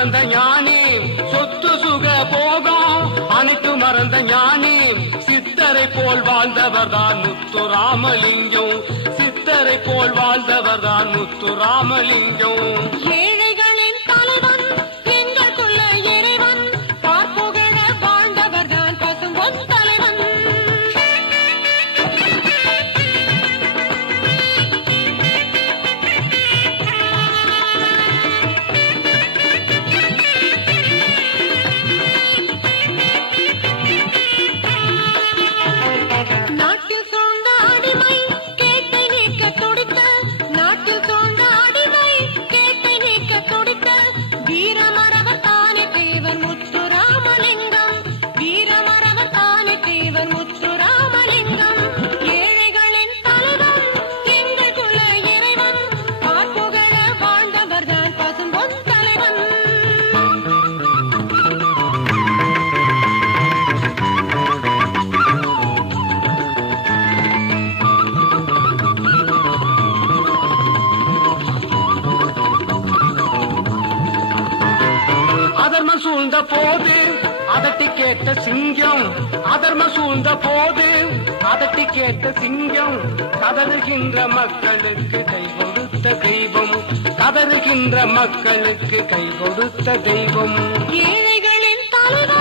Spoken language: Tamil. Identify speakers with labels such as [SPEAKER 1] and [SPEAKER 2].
[SPEAKER 1] மறந்த ஞானே. சொத்து சுக போகம் அனைத்து மறந்த ஞானே. சித்தரை போல் வாழ்ந்தவர் தான் முத்து ராமலிங்கம். சித்தரை போல் வாழ்ந்தவர் தான் முத்து ராமலிங்கம்.
[SPEAKER 2] the சூழ்ந்த போது அதட்டி கேட்ட சிங்கம் அதர்ம சூழ்ந்த போது அதட்டி கேட்ட சிங்கம் கதறுகின்ற மக்களுக்கு கை கொடுத்த தெய்வம் கதறுகின்ற மக்களுக்கு கை கொடுத்த தெய்வம்.
[SPEAKER 1] ஏழைகளின் தலைவர்